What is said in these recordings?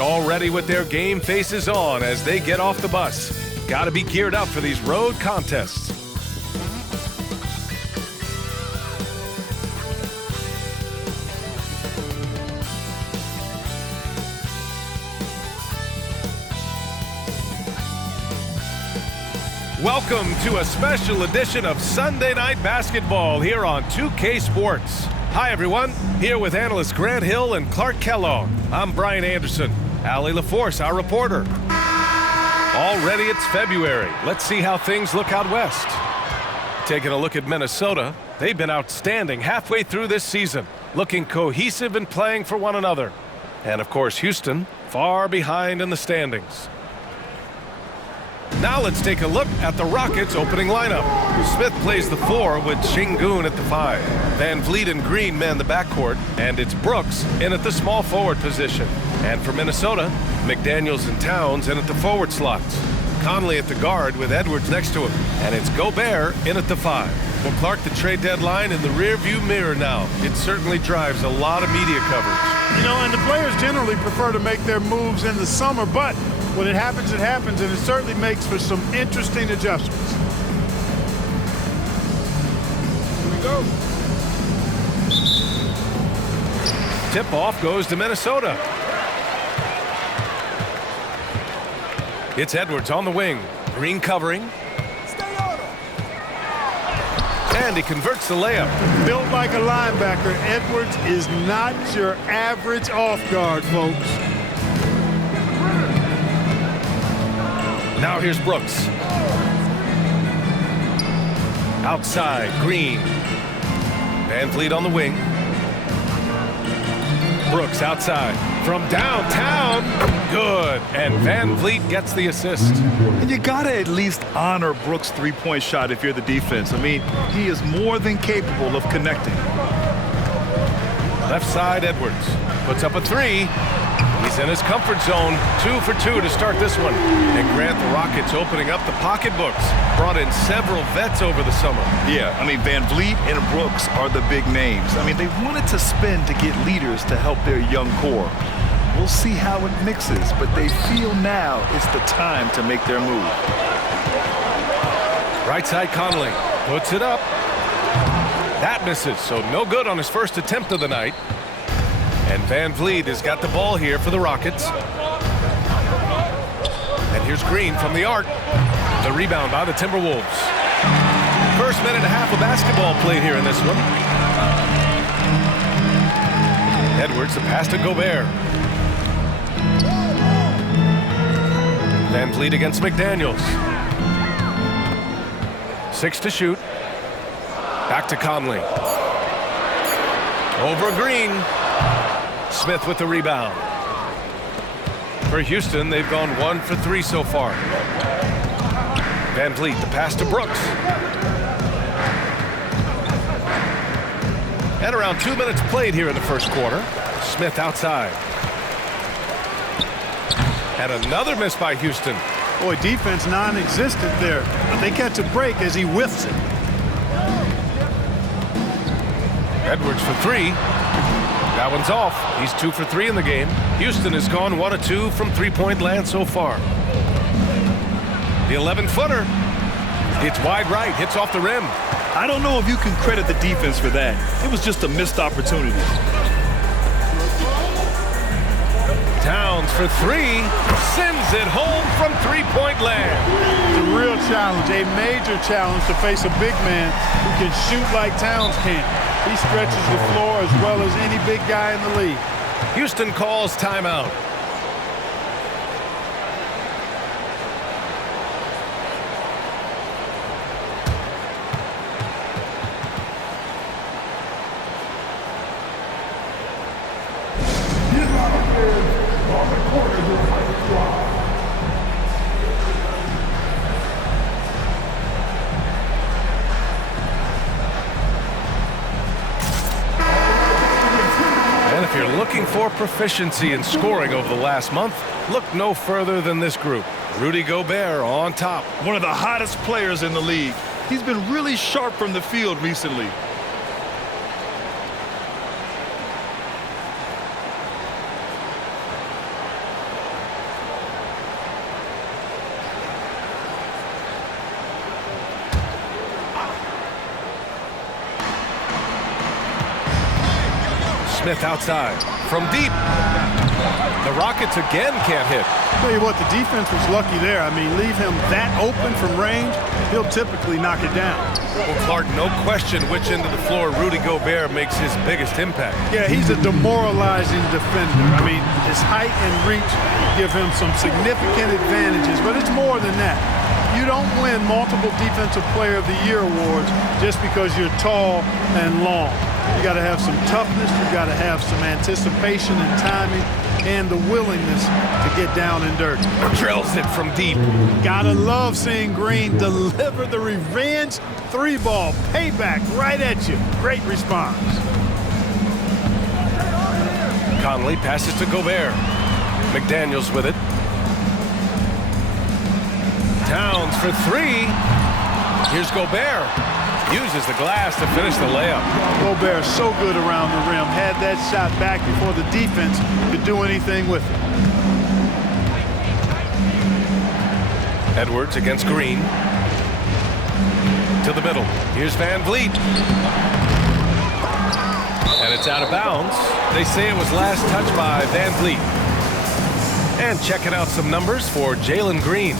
All ready with their game faces on as they get off the bus. Got to be geared up for these road contests. Welcome to a special edition of Sunday Night Basketball here on 2K Sports. Hi everyone, here with analysts Grant Hill and Clark Kellogg. I'm Brian Anderson. Allie LaForce, our reporter. Already it's February. Let's see how things look out west. Taking a look at Minnesota, they've been outstanding halfway through this season, looking cohesive and playing for one another. And of course, Houston, far behind in the standings. Now let's take a look at the Rockets' opening lineup. Smith plays the 4 with Şengün at the 5. Van Vliet and Green man the backcourt, and it's Brooks in at the small forward position. And for Minnesota, McDaniels and Towns in at the forward slots. Conley at the guard with Edwards next to him. And it's Gobert in at the 5. Well, Clark, the trade deadline in the rearview mirror now. It certainly drives a lot of media coverage. You know, and the players generally prefer to make their moves in the summer, but when it happens, and it certainly makes for some interesting adjustments. Here we go. Tip-off goes to Minnesota. It's Edwards on the wing. Green covering. And he converts the layup. Built like a linebacker, Edwards is not your average off guard, folks. Now here's Brooks. Outside, Green. Van Vliet on the wing. Brooks outside. From downtown. Good. And Van Vliet gets the assist. And you got to at least honor Brooks' three-point shot if you're the defense. I mean, he is more than capable of connecting. Left side, Edwards. Puts up a 3. He's in his comfort zone. 2 for 2 to start this one. And Grant, the Rockets opening up the pocketbooks. Brought in several vets over the summer. Yeah, I mean, Van Vliet and Brooks are the big names. I mean, they wanted to spend to get leaders to help their young core. We'll see how it mixes, but they feel now it's the time to make their move. Right side, Conley. Puts it up. That misses, so no good on his first attempt of the night. And Van Vliet has got the ball here for the Rockets. And here's Green from the arc. The rebound by the Timberwolves. First minute and a half of basketball played here in this one. Edwards, the pass to Gobert. Van Vliet against McDaniels. 6 to shoot. Back to Conley. Over Green. Smith with the rebound. For Houston, they've gone 1 for 3 so far. Van Vliet, the pass to Brooks. And around 2 minutes played here in the first quarter. Smith outside. And another miss by Houston. Boy, defense non-existent there. But they catch a break as he whiffs it. Edwards for 3. That one's off. He's 2 for 3 in the game. Houston has gone 1 of 2 from three-point land so far. The 11-footer. It's wide right. Hits off the rim. I don't know if you can credit the defense for that. It was just a missed opportunity. Towns for 3. Sends it home from three-point land. It's a real challenge, a major challenge to face a big man who can shoot like Towns can. He stretches the floor as well as any big guy in the league. Houston calls timeout. And if you're looking for proficiency in scoring over the last month, look no further than this group. Rudy Gobert on top. One of the hottest players in the league. He's been really sharp from the field recently. Smith outside. From deep. The Rockets again can't hit. Tell you what, the defense was lucky there. I mean, leave him that open from range, he'll typically knock it down. Well, Clark, no question which end of the floor Rudy Gobert makes his biggest impact. Yeah, he's a demoralizing defender. I mean, his height and reach give him some significant advantages, but it's more than that. You don't win multiple Defensive Player of the Year awards just because you're tall and long. You got to have some toughness, you got to have some anticipation and timing, and the willingness to get down and dirty. Drills it from deep. Gotta love seeing Green deliver the revenge three-ball payback right at you. Great response. Conley passes to Gobert. McDaniels with it. Towns for three. Here's Gobert. Uses the glass to finish the layup. Gobert so good around the rim. Had that shot back before the defense could do anything with it. Edwards against Green. To the middle. Here's Van Vliet. And it's out of bounds. They say it was last touched by Van Vliet. And checking out some numbers for Jalen Green.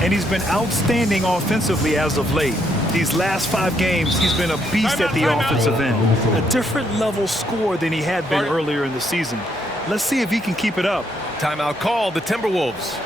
And he's been outstanding offensively as of late. These last 5 games, he's been a beast at the offensive end. A different level score than he had been earlier in the season. Let's see if he can keep it up. Timeout called, the Timberwolves.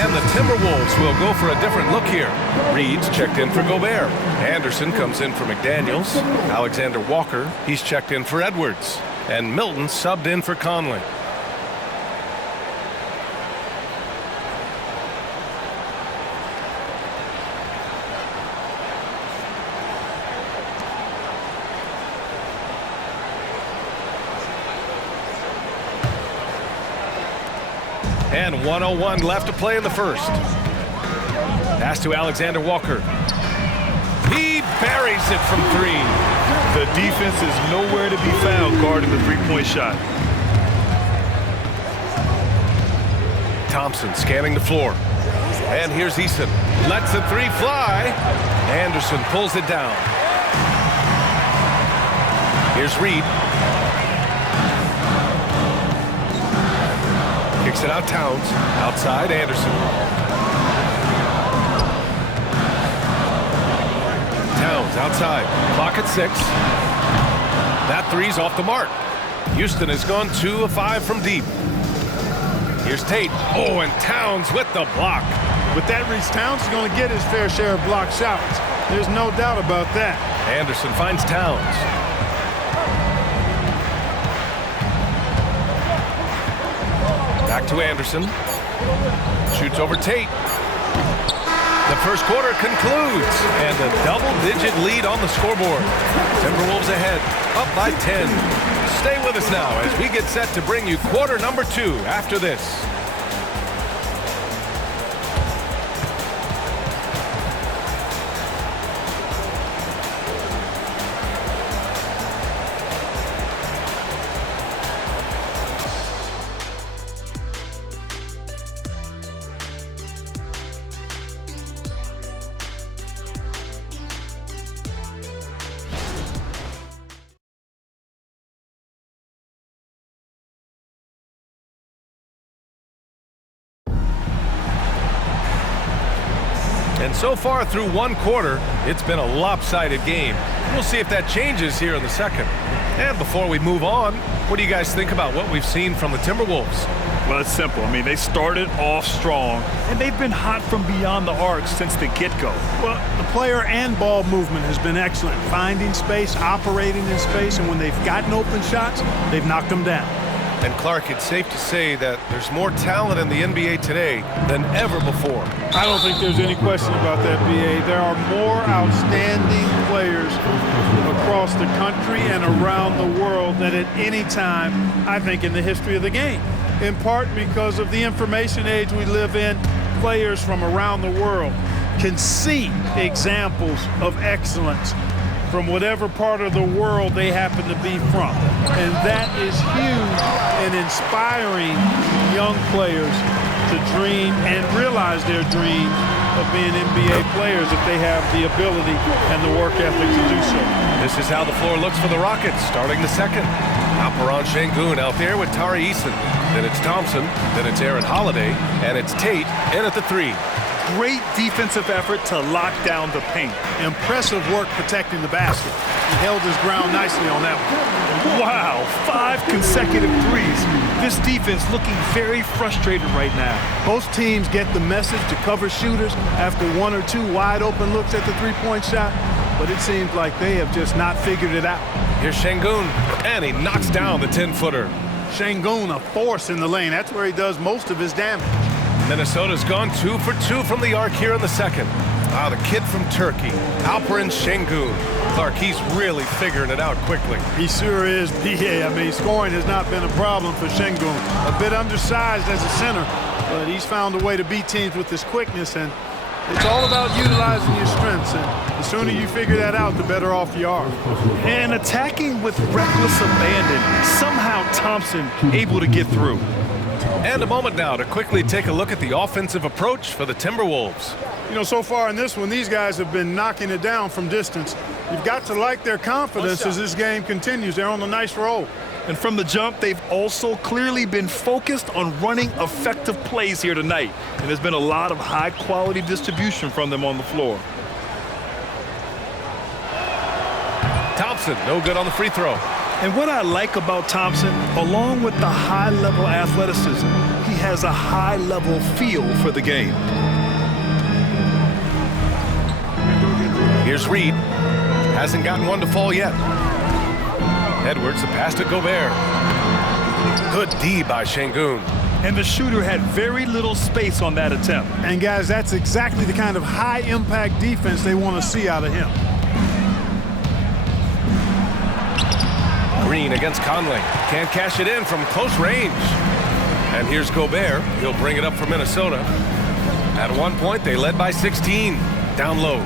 And the Timberwolves will go for a different look here. Reed's checked in for Gobert. Anderson comes in for McDaniels. Alexander Walker, he's checked in for Edwards. And Milton subbed in for Conley. And 1:01 left to play in the first. Pass to Alexander Walker. He buries it from 3. The defense is nowhere to be found guarding the three-point shot. Thompson scanning the floor. And here's Eason. Lets the 3 fly. Anderson pulls it down. Here's Reed. Kicks it out Towns. Outside Anderson. Towns outside. Clock at 6. That 3's off the mark. Houston has gone 2 of 5 from deep. Here's Tate. Oh, and Towns with the block. With that reach, Towns is going to get his fair share of block shots. There's no doubt about that. Anderson finds Towns. Back to Anderson. Shoots over Tate. The first quarter concludes, and a double-digit lead on the scoreboard. Timberwolves ahead, up by 10. Stay with us now as we get set to bring you quarter number 2 after this. And so far through one quarter, it's been a lopsided game. We'll see if that changes here in the second. And before we move on, what do you guys think about what we've seen from the Timberwolves? Well, it's simple. I mean, they started off strong, and they've been hot from beyond the arc since the get-go. Well, the player and ball movement has been excellent. Finding space, operating in space, and when they've gotten open shots, they've knocked them down. And Clark, it's safe to say that there's more talent in the NBA today than ever before. I don't think there's any question about that, B.A. There are more outstanding players across the country and around the world than at any time, I think, in the history of the game. In part because of the information age we live in, players from around the world can see examples of excellence from whatever part of the world they happen to be from. And that is huge in inspiring young players to dream and realize their dream of being NBA players if they have the ability and the work ethic to do so. This is how the floor looks for the Rockets starting the second. Alperen Sengun out there with Tari Eason. Then it's Thompson, then it's Aaron Holiday, and it's Tate in at the 3. Great defensive effort to lock down the paint. Impressive work protecting the basket. He held his ground nicely on that one. Wow, 5 consecutive threes. This defense looking very frustrated right now. Most teams get the message to cover shooters after 1 or 2 wide open looks at the three-point shot, but it seems like they have just not figured it out. Here's Sengun, and he knocks down the 10-footer. Sengun, a force in the lane. That's where he does most of his damage. Minnesota's gone 2 for 2 from the arc here in the second. The kid from Turkey, Alperen Sengun. Clark, he's really figuring it out quickly. He sure is, B.A. I mean, scoring has not been a problem for Sengun. A bit undersized as a center, but he's found a way to beat teams with his quickness, and it's all about utilizing your strengths, and the sooner you figure that out, the better off you are. And attacking with reckless abandon, somehow Thompson able to get through. And a moment now to quickly take a look at the offensive approach for the Timberwolves. You know, so far in this one, these guys have been knocking it down from distance. You've got to like their confidence as this game continues. They're on a nice roll. And from the jump, they've also clearly been focused on running effective plays here tonight. And there's been a lot of high-quality distribution from them on the floor. Thompson, no good on the free throw. And what I like about Thompson, along with the high-level athleticism, he has a high-level feel for the game. Here's Reed. Hasn't gotten one to fall yet. Edwards, the pass to Gobert. Good D by Sengun. And the shooter had very little space on that attempt. And guys, that's exactly the kind of high-impact defense they want to see out of him. Green against Conley. Can't cash it in from close range. And here's Gobert. He'll bring it up for Minnesota. At one point, they led by 16. Down low.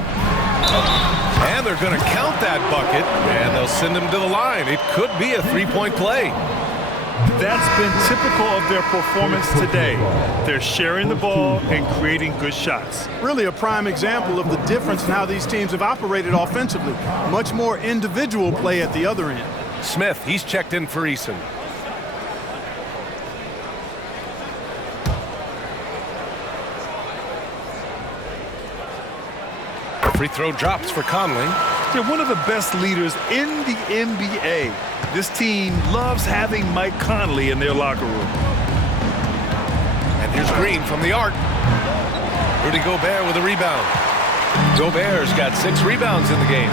And they're going to count that bucket, and they'll send him to the line. It could be a three-point play. That's been typical of their performance today. They're sharing the ball and creating good shots. Really a prime example of the difference in how these teams have operated offensively. Much more individual play at the other end. Smith, he's checked in for Eason. Free throw drops for Conley. They're one of the best leaders in the NBA. This team loves having Mike Conley in their locker room. And here's Green from the arc. Rudy Gobert with a rebound. Gobert's got 6 rebounds in the game.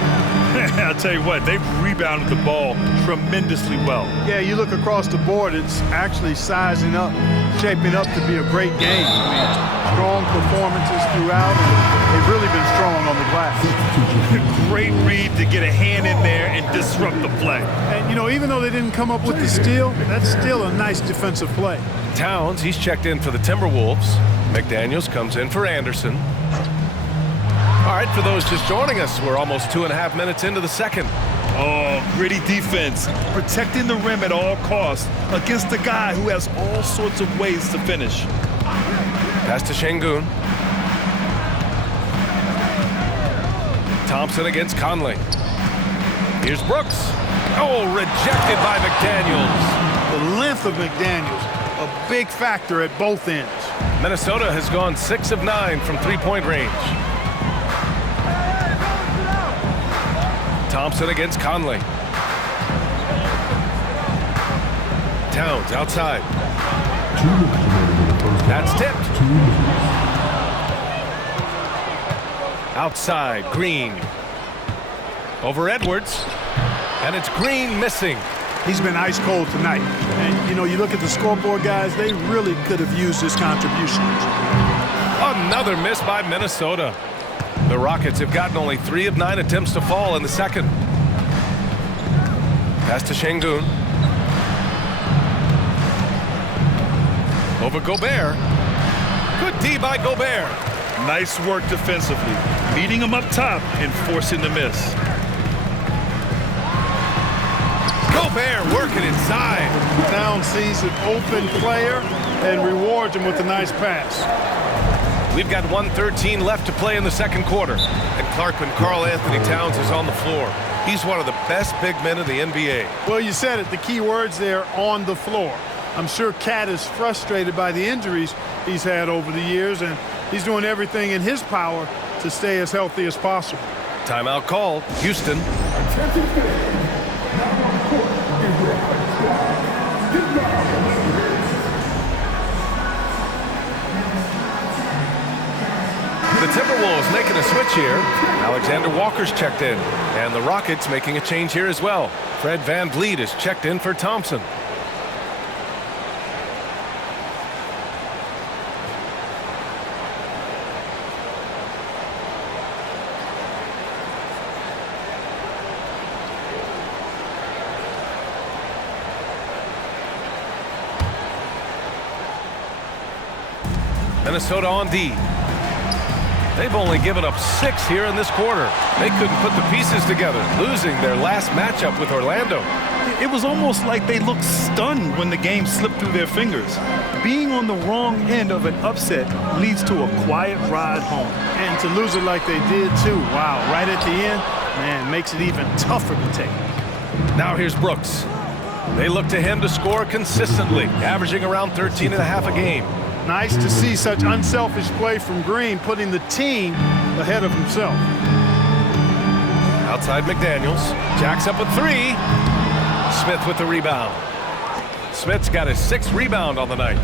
I'll tell you what, they've rebounded the ball tremendously well. Yeah, you look across the board, it's actually sizing up, shaping up to be a great game. I mean, strong performances throughout, and they've really been strong on the glass. Great read to get a hand in there and disrupt the play. And, you know, even though they didn't come up with the steal, that's still a nice defensive play. Towns, he's checked in for the Timberwolves. McDaniels comes in for Anderson. All right, for those just joining us, we're almost 2.5 minutes into the second. Oh, gritty defense, protecting the rim at all costs against a guy who has all sorts of ways to finish. Pass to Sengun. Thompson against Conley. Here's Brooks. Oh, rejected by McDaniels. The length of McDaniels, a big factor at both ends. Minnesota has gone 6 of 9 from three-point range. Thompson against Conley. Towns outside. That's tipped. Outside, Green. Over Edwards. And it's Green missing. He's been ice cold tonight. And, you know, you look at the scoreboard, guys, they really could have used his contribution. Another miss by Minnesota. The Rockets have gotten only 3 of 9 attempts to fall in the second. Pass to Sengun. Over Gobert. Good D by Gobert. Nice work defensively, beating him up top and forcing the miss. Gobert working inside. Towns sees an open player and rewards him with a nice pass. We've got 1:13 left to play in the second quarter. And Clarkman, Karl Anthony Towns is on the floor. He's one of the best big men in the NBA. Well, you said it, the key words there, on the floor. I'm sure Cat is frustrated by the injuries he's had over the years, and he's doing everything in his power to stay as healthy as possible. Timeout called. Houston. The Timberwolves making a switch here. Alexander Walker's checked in. And the Rockets making a change here as well. Fred VanVleet is checked in for Thompson. Minnesota on D. They've only given up 6 here in this quarter. They couldn't put the pieces together, losing their last matchup with Orlando. It was almost like they looked stunned when the game slipped through their fingers. Being on the wrong end of an upset leads to a quiet ride home. And to lose it like they did, too. Wow, right at the end, man, makes it even tougher to take. Now here's Brooks. They look to him to score consistently, averaging around 13.5 a game. Nice to see such unselfish play from Green, putting the team ahead of himself. Outside McDaniels. Jacks up a 3. Smith with the rebound. Smith's got his 6th rebound on the night.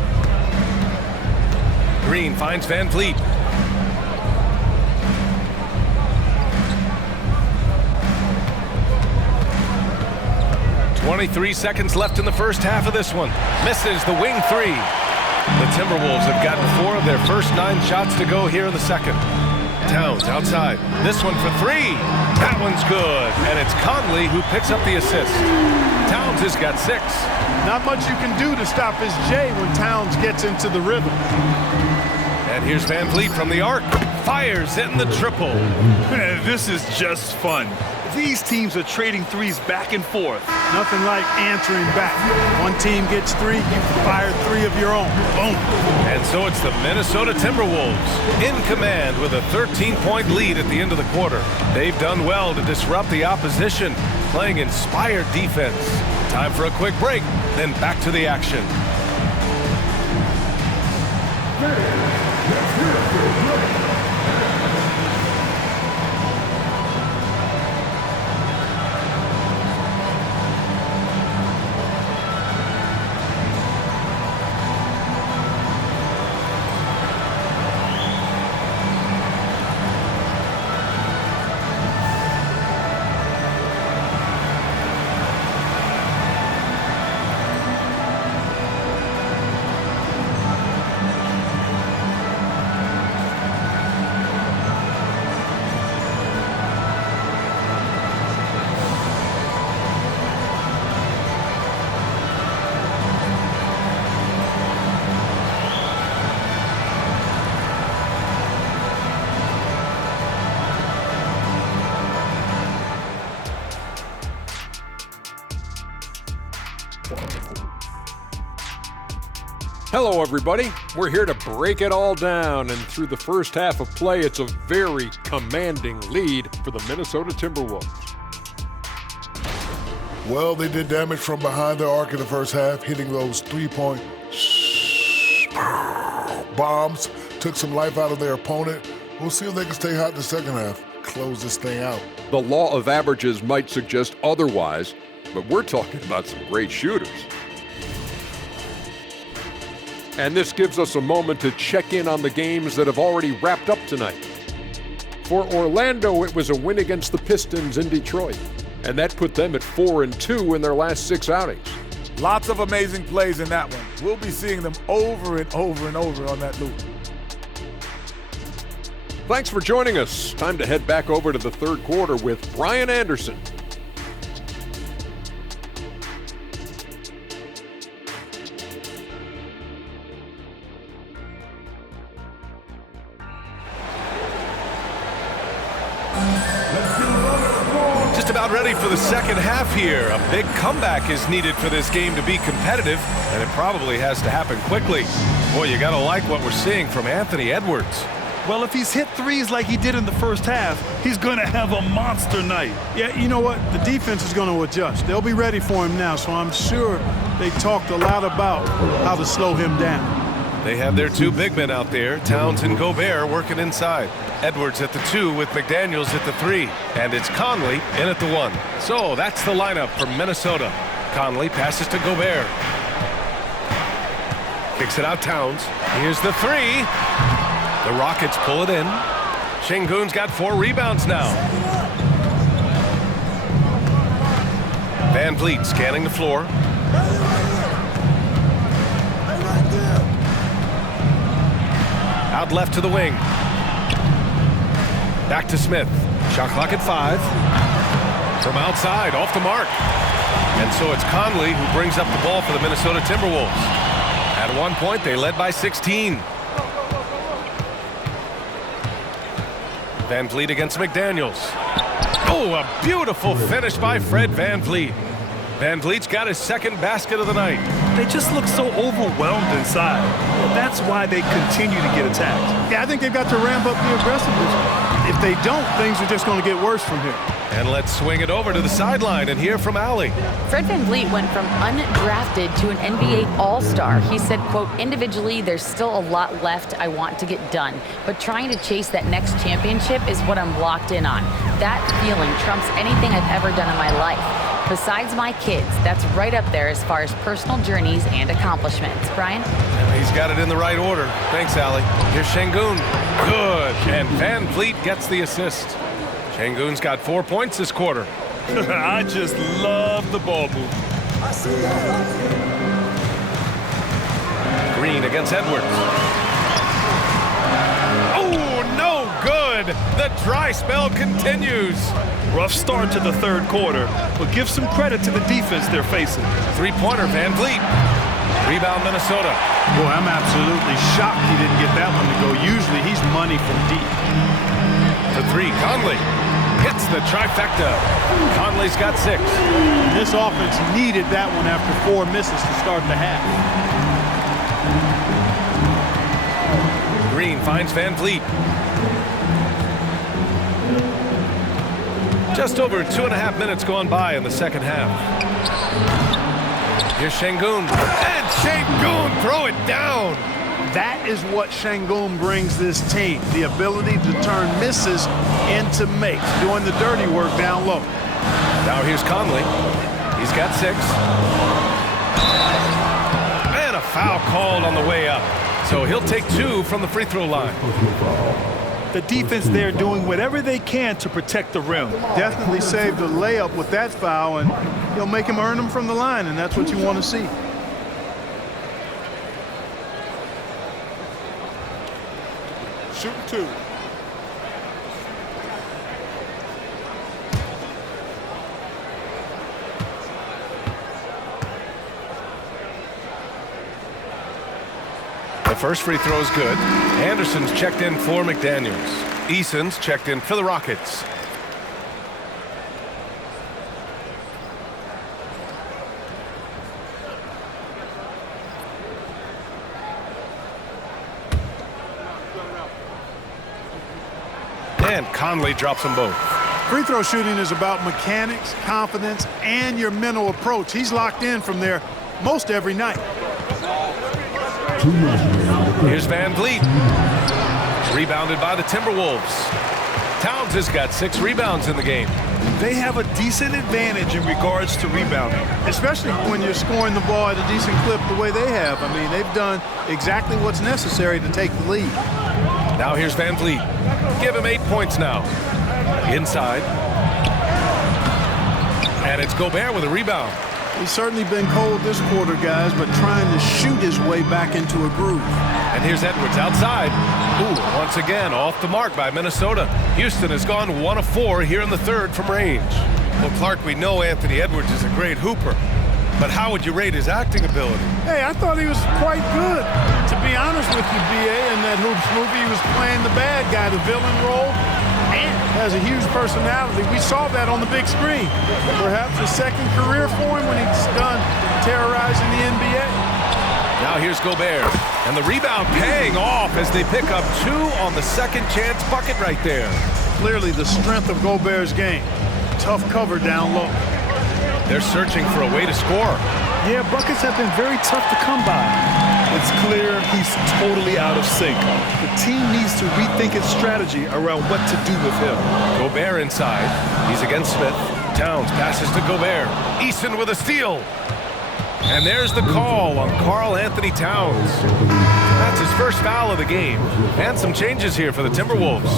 Green finds VanVleet. "23 seconds left in the first half of this one. Misses the wing 3. The Timberwolves have gotten 4 of their first 9 shots to go here in the second. Towns outside. This one for 3. That one's good. And it's Conley who picks up the assist. Towns has got 6. Not much you can do to stop his J when Towns gets into the rhythm. And here's VanVleet from the arc. Fires in the triple. This is just fun. These teams are trading threes back and forth. Nothing like answering back. One team gets 3, you fire 3 of your own. Boom. And so it's the Minnesota Timberwolves in command with a 13-point lead at the end of the quarter. They've done well to disrupt the opposition, playing inspired defense. Time for a quick break, then back to the action. Hello, everybody. We're here to break it all down, and through the first half of play, it's a very commanding lead for the Minnesota Timberwolves. Well, they did damage from behind the arc in the first half, hitting those three-point bombs, took some life out of their opponent. We'll see if they can stay hot in the second half, close this thing out. The law of averages might suggest otherwise, but we're talking about some great shooters. And this gives us a moment to check in on the games that have already wrapped up tonight. For Orlando, it was a win against the Pistons in Detroit, and that put them at 4-2 in their last 6 outings. Lots of amazing plays in that one. We'll be seeing them over and over and over on that loop. Thanks for joining us. Time to head back over to the third quarter with Brian Anderson. just about ready for the second half here. A big comeback is needed for this game to be competitive, and it probably has to happen quickly. Boy, you got to like what we're seeing from Anthony Edwards. Well, if he's hit threes like he did in the first half, he's going to have a monster night. Yeah, you know what? The defense is going to adjust. They'll be ready for him now, so I'm sure they talked a lot about how to slow him down. They have their two big men out there, Towns and Gobert, working inside. Edwards at the 2 with McDaniels at the 3. And it's Conley in at the 1. So that's the lineup for Minnesota. Conley passes to Gobert. Kicks it out Towns. Here's the 3. The Rockets pull it in. Şengün's got 4 rebounds now. Van Vliet scanning the floor. Out left to the wing. Back to Smith. Shot clock at 5. From outside, off the mark. And so it's Conley who brings up the ball for the Minnesota Timberwolves. At one point, they led by 16. Van Vliet against McDaniels. Oh, a beautiful finish by Fred Van Vliet. Van Vliet's got his second basket of the night. They just look so overwhelmed inside. Well, that's why they continue to get attacked. Yeah, I think they've got to ramp up the aggressiveness. If they don't, things are just going to get worse from here. And let's swing it over to the sideline and hear from Allie. Fred Van Vliet went from undrafted to an NBA All-Star. He said, quote, individually, there's still a lot left I want to get done, but trying to chase that next championship is what I'm locked in on. That feeling trumps anything I've ever done in my life. Besides my kids, that's right up there as far as personal journeys and accomplishments. Brian? He's got it in the right order. Thanks, Allie. Here's Şengün. Good. And Van Vliet gets the assist. Şengün's got 4 points this quarter. I just love the ball move. Green against Edwards. Oh, no good. The dry spell continues. Rough start to the third quarter, but give some credit to the defense they're facing. Three-pointer, Van Vliet. Rebound, Minnesota. Boy, I'm absolutely shocked he didn't get that one to go. Usually he's money from deep. The 3, Conley. Hits the trifecta. Conley's got 6. And this offense needed that one after 4 misses to start the half. Green finds Van Vliet. Just over 2.5 minutes gone by in the second half. Here's Şengün. And Şengün, throw it down. That is what Şengün brings this team, the ability to turn misses into makes, doing the dirty work down low. Now here's Conley. He's got 6. And a foul called on the way up. So he'll take 2 from the free throw line. The defense there doing whatever they can to protect the rim. Definitely saved a layup with that foul, and he'll make him earn them from the line, and that's what you want to see. Shooting 2. The first free throw is good. Anderson's checked in for McDaniels. Eason's checked in for the Rockets. And Conley drops them both. Free throw shooting is about mechanics, confidence, and your mental approach. He's locked in from there most every night. Here's Van Vliet. Rebounded by the Timberwolves. Towns has got 6 rebounds in the game. They have a decent advantage in regards to rebounding. Especially when you're scoring the ball at a decent clip the way they have. I mean, they've done exactly what's necessary to take the lead. Now here's Van Vliet. Give him 8 points now. Inside. And it's Gobert with a rebound. He's certainly been cold this quarter, guys, but trying to shoot his way back into a groove. And here's Edwards outside. Ooh, once again, off the mark by Minnesota. Houston has gone 1 of 4 here in the third from range. Well, Clark, we know Anthony Edwards is a great hooper, but how would you rate his acting ability? Hey, I thought he was quite good. To be honest with you, B.A., in that Hoops movie, he was playing the bad guy, the villain role, and has a huge personality. We saw that on the big screen. Perhaps a second career for him when he's done terrorizing the NBA. Now here's Gobert, and the rebound paying off as they pick up 2 on the second chance bucket right there. Clearly the strength of Gobert's game. Tough cover down low. They're searching for a way to score. Yeah, buckets have been very tough to come by. It's clear he's totally out of sync. The team needs to rethink its strategy around what to do with him. Gobert inside. He's against Smith. Towns passes to Gobert. Eason with a steal. And there's the call on Karl Anthony Towns. That's his first foul of the game. And some changes here for the Timberwolves.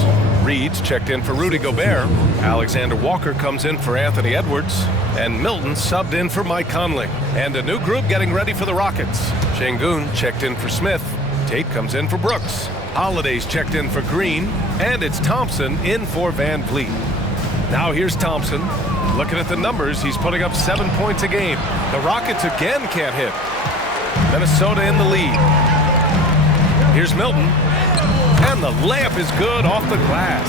Reed's checked in for Rudy Gobert. Alexander Walker comes in for Anthony Edwards. And Milton subbed in for Mike Conley. And a new group getting ready for the Rockets. Şengün checked in for Smith. Tate comes in for Brooks. Holiday's checked in for Green. And it's Thompson in for Van Vliet. Now here's Thompson. Looking at the numbers, he's putting up 7 points a game. The Rockets again can't hit. Minnesota in the lead. Here's Milton. And the layup is good off the glass.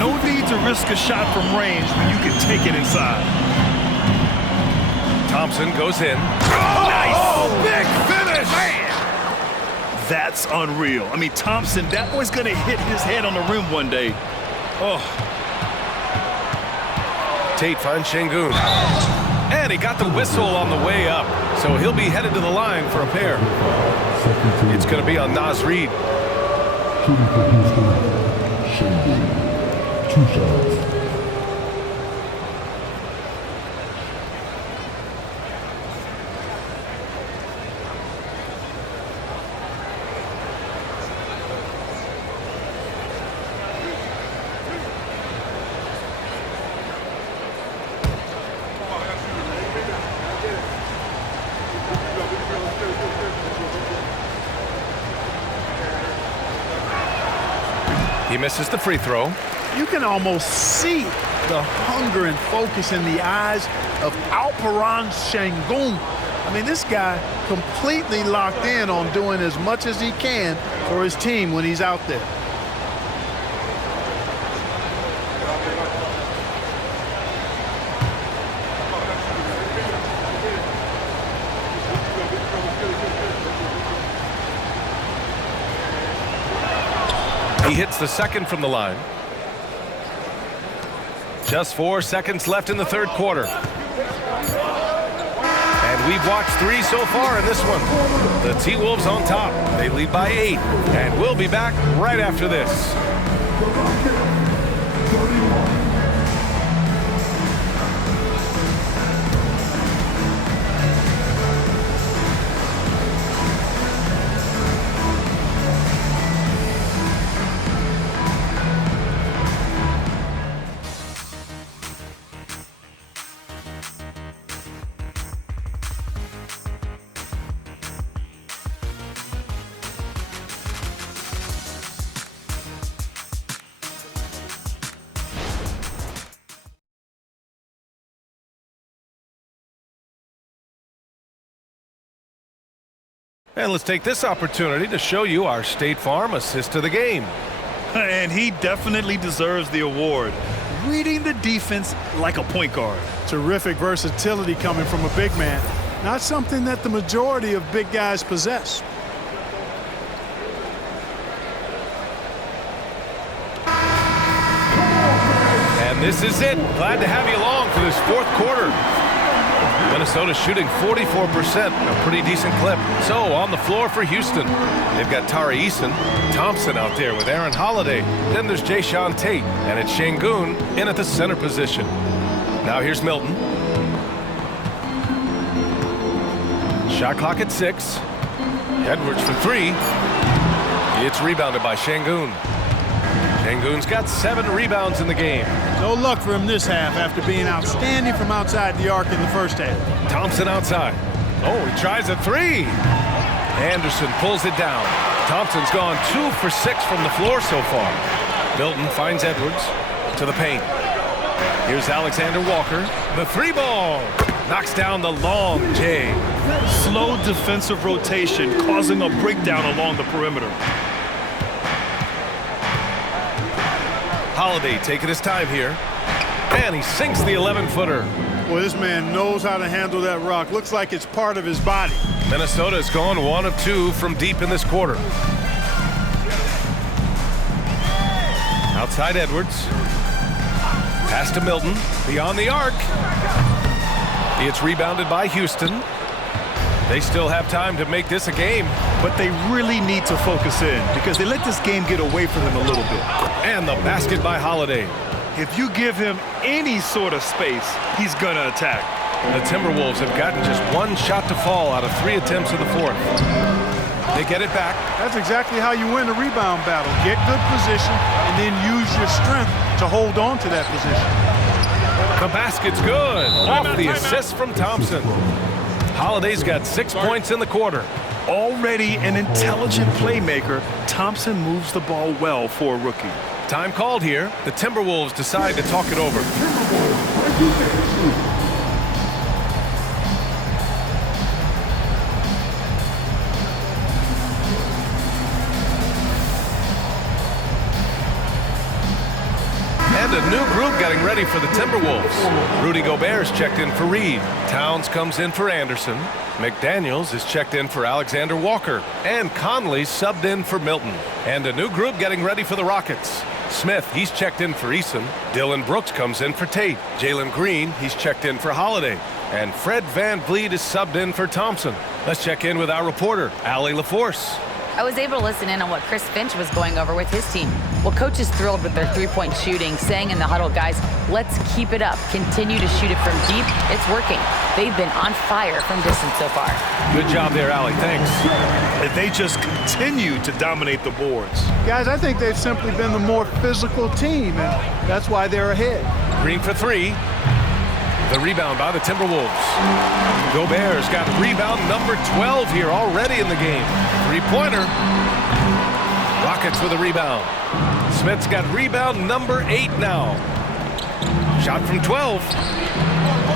No need to risk a shot from range when you can take it inside. Thompson goes in. Nice! Oh, big finish! Man! That's unreal. I mean, Thompson, that boy's going to hit his head on the rim one day. Oh. Tate finds Şengün. And he got the whistle on the way up. So he'll be headed to the line for a pair. It's going to be on Naz Reid. Shooting for Houston, Şengün. 2 shots. He misses the free throw. You can almost see the hunger and focus in the eyes of Alperen Şengün. I mean, this guy completely locked in on doing as much as he can for his team when he's out there. He hits the second from the line. Just 4 seconds left in the third quarter. And we've watched 3 so far in this one. The T-Wolves on top. They lead by 8. And we'll be back right after this. And let's take this opportunity to show you our State Farm assist to the game. And he definitely deserves the award. Reading the defense like a point guard. Terrific versatility coming from a big man. Not something that the majority of big guys possess. And this is it. Glad to have you along for this fourth quarter. Minnesota shooting 44%, a pretty decent clip. So on the floor for Houston, they've got Tari Eason, Thompson out there with Aaron Holiday. Then there's Jae'Sean Tate, and it's Şengün in at the center position. Now here's Milton. Shot clock at 6. Edwards for 3. It's rebounded by Şengün. Şengün's got 7 rebounds in the game. No luck for him this half after being outstanding from outside the arc in the first half. Thompson outside. Oh, he tries a 3. Anderson pulls it down. Thompson's gone 2 for 6 from the floor so far. Milton finds Edwards to the paint. Here's Alexander Walker. The 3 ball. Knocks down the long J. Slow defensive rotation causing a breakdown along the perimeter. Holiday taking his time here. And he sinks the 11-footer. Well, this man knows how to handle that rock. Looks like it's part of his body. Minnesota has gone 1 of 2 from deep in this quarter. Outside Edwards. Pass to Milton. Beyond the arc. It's rebounded by Houston. They still have time to make this a game. But they really need to focus in because they let this game get away from them a little bit. And the basket by Holiday. If you give him any sort of space, he's going to attack. The Timberwolves have gotten just 1 shot to fall out of 3 attempts in the 4th. They get it back. That's exactly how you win a rebound battle. Get good position and then use your strength to hold on to that position. The basket's good. Off the assist from Thompson. Holiday's got 6 points in the quarter. Already an intelligent playmaker, Thompson moves the ball well for a rookie. Time called here. The Timberwolves decide to talk it over. And a new group getting ready for the Timberwolves. Rudy Gobert's checked in for Reed. Towns comes in for Anderson. McDaniels is checked in for Alexander Walker. And Conley subbed in for Milton. And a new group getting ready for the Rockets. Smith, he's checked in for Eason. Dylan Brooks comes in for Tate. Jalen Green, he's checked in for Holiday. And Fred VanVleet is subbed in for Thompson. Let's check in with our reporter, Allie LaForce. I was able to listen in on what Chris Finch was going over with his team. Well, coach is thrilled with their three-point shooting, saying in the huddle, guys, let's keep it up. Continue to shoot it from deep. It's working. They've been on fire from distance so far. Good job there, Allie. Thanks. And they just continue to dominate the boards. Guys, I think they've simply been the more physical team, and that's why they're ahead. Green for 3. The rebound by the Timberwolves. Gobert's got rebound number 12 here already in the game. Three-pointer. Rockets with a rebound. Smith's got rebound number 8 now. Shot from 12.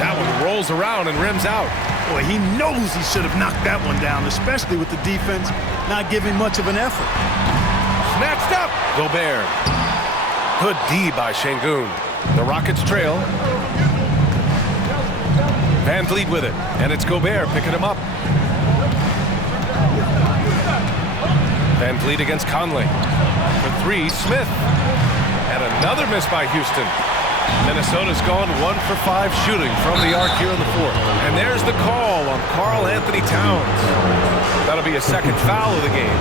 That one rolls around and rims out. Boy, he knows he should have knocked that one down, especially with the defense not giving much of an effort. Snatched up. Gobert. Good D by Şengün. The Rockets trail. VanVleet with it, and it's Gobert picking him up. VanVleet against Conley. For 3, Smith. And another miss by Houston. Minnesota's gone 1 for 5 shooting from the arc here in the 4th. And there's the call on Karl Anthony Towns. That'll be a second foul of the game.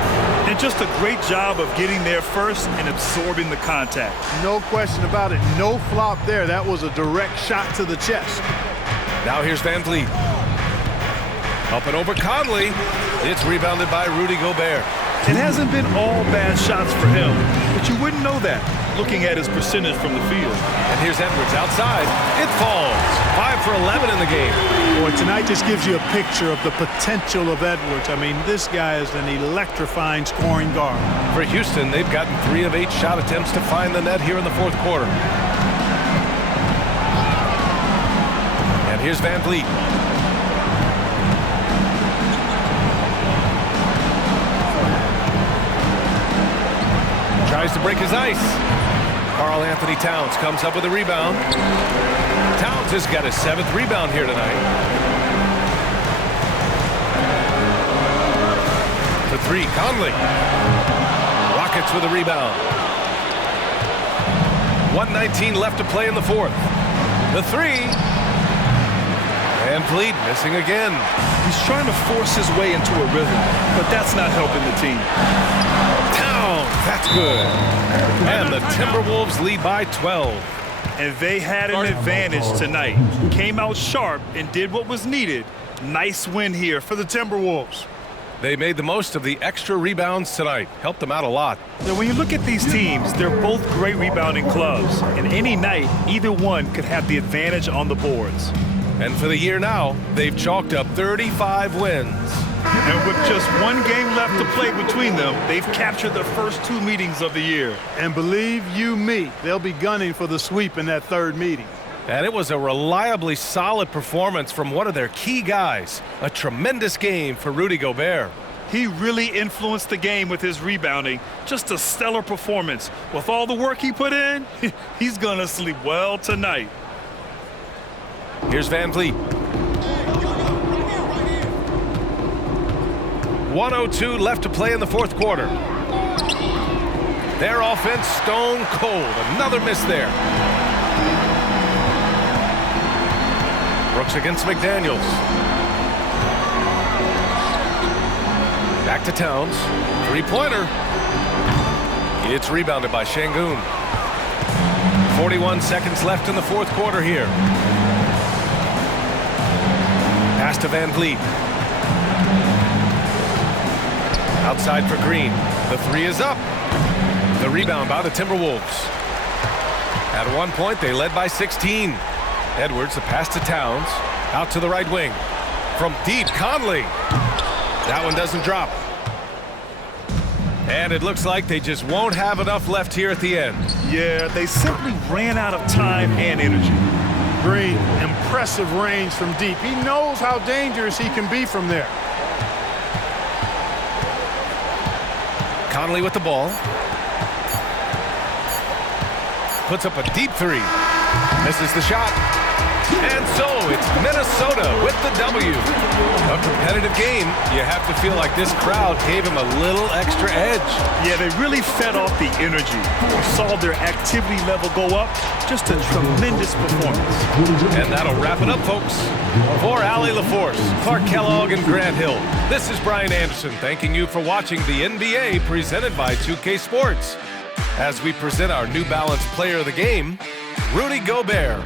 And just a great job of getting there first and absorbing the contact. No question about it. No flop there. That was a direct shot to the chest. Now here's VanVleet. Up and over Conley. It's rebounded by Rudy Gobert. It hasn't been all bad shots for him, but you wouldn't know that looking at his percentage from the field. And here's Edwards outside. It falls. 5 for 11 in the game. Boy, tonight just gives you a picture of the potential of Edwards. I mean, this guy is an electrifying scoring guard. For Houston, they've gotten 3 of 8 shot attempts to find the net here in the 4th quarter. And here's VanVleet. Tries to break his ice. Karl Anthony Towns comes up with a rebound. Towns has got his 7th rebound here tonight. For 3, Conley. Rockets with a rebound. 1:19 left to play in the 4th. The 3. VanVleet missing again. He's trying to force his way into a rhythm, but that's not helping the team. That's good. And the Timberwolves lead by 12. And they had an advantage tonight. Came out sharp and did what was needed. Nice win here for the Timberwolves. They made the most of the extra rebounds tonight. Helped them out a lot. Now, when you look at these teams, they're both great rebounding clubs. And any night, either one could have the advantage on the boards. And for the year now, they've chalked up 35 wins. And with just 1 game left to play between them, they've captured the first 2 meetings of the year. And believe you me, they'll be gunning for the sweep in that 3rd meeting. And it was a reliably solid performance from one of their key guys. A tremendous game for Rudy Gobert. He really influenced the game with his rebounding. Just a stellar performance. With all the work he put in, he's going to sleep well tonight. Here's Van Vliet. 1:02 left to play in the fourth quarter. Their offense stone cold. Another miss there. Brooks against McDaniels. Back to Towns. Three-pointer. It's rebounded by Şengün. 41 seconds left in the fourth quarter here. Pass to Van Vliet. Outside for Green. The three is up. The rebound by the Timberwolves. At one point, they led by 16. Edwards, the pass to Towns. Out to the right wing. From deep, Conley. That one doesn't drop. And it looks like they just won't have enough left here at the end. Yeah, they simply ran out of time and energy. Green, impressive range from deep. He knows how dangerous he can be from there. Conley with the ball. Puts up a deep three. Misses the shot. And so it's Minnesota with the W. A competitive game. You have to feel like this crowd gave him a little extra edge. Yeah, they really fed off the energy. We saw their activity level go up. Just a tremendous performance. And that'll wrap it up, folks. For Allie LaForce, Clark Kellogg, and Grant Hill, this is Brian Anderson thanking you for watching the NBA presented by 2K Sports. As we present our New Balance Player of the Game, Rudy Gobert.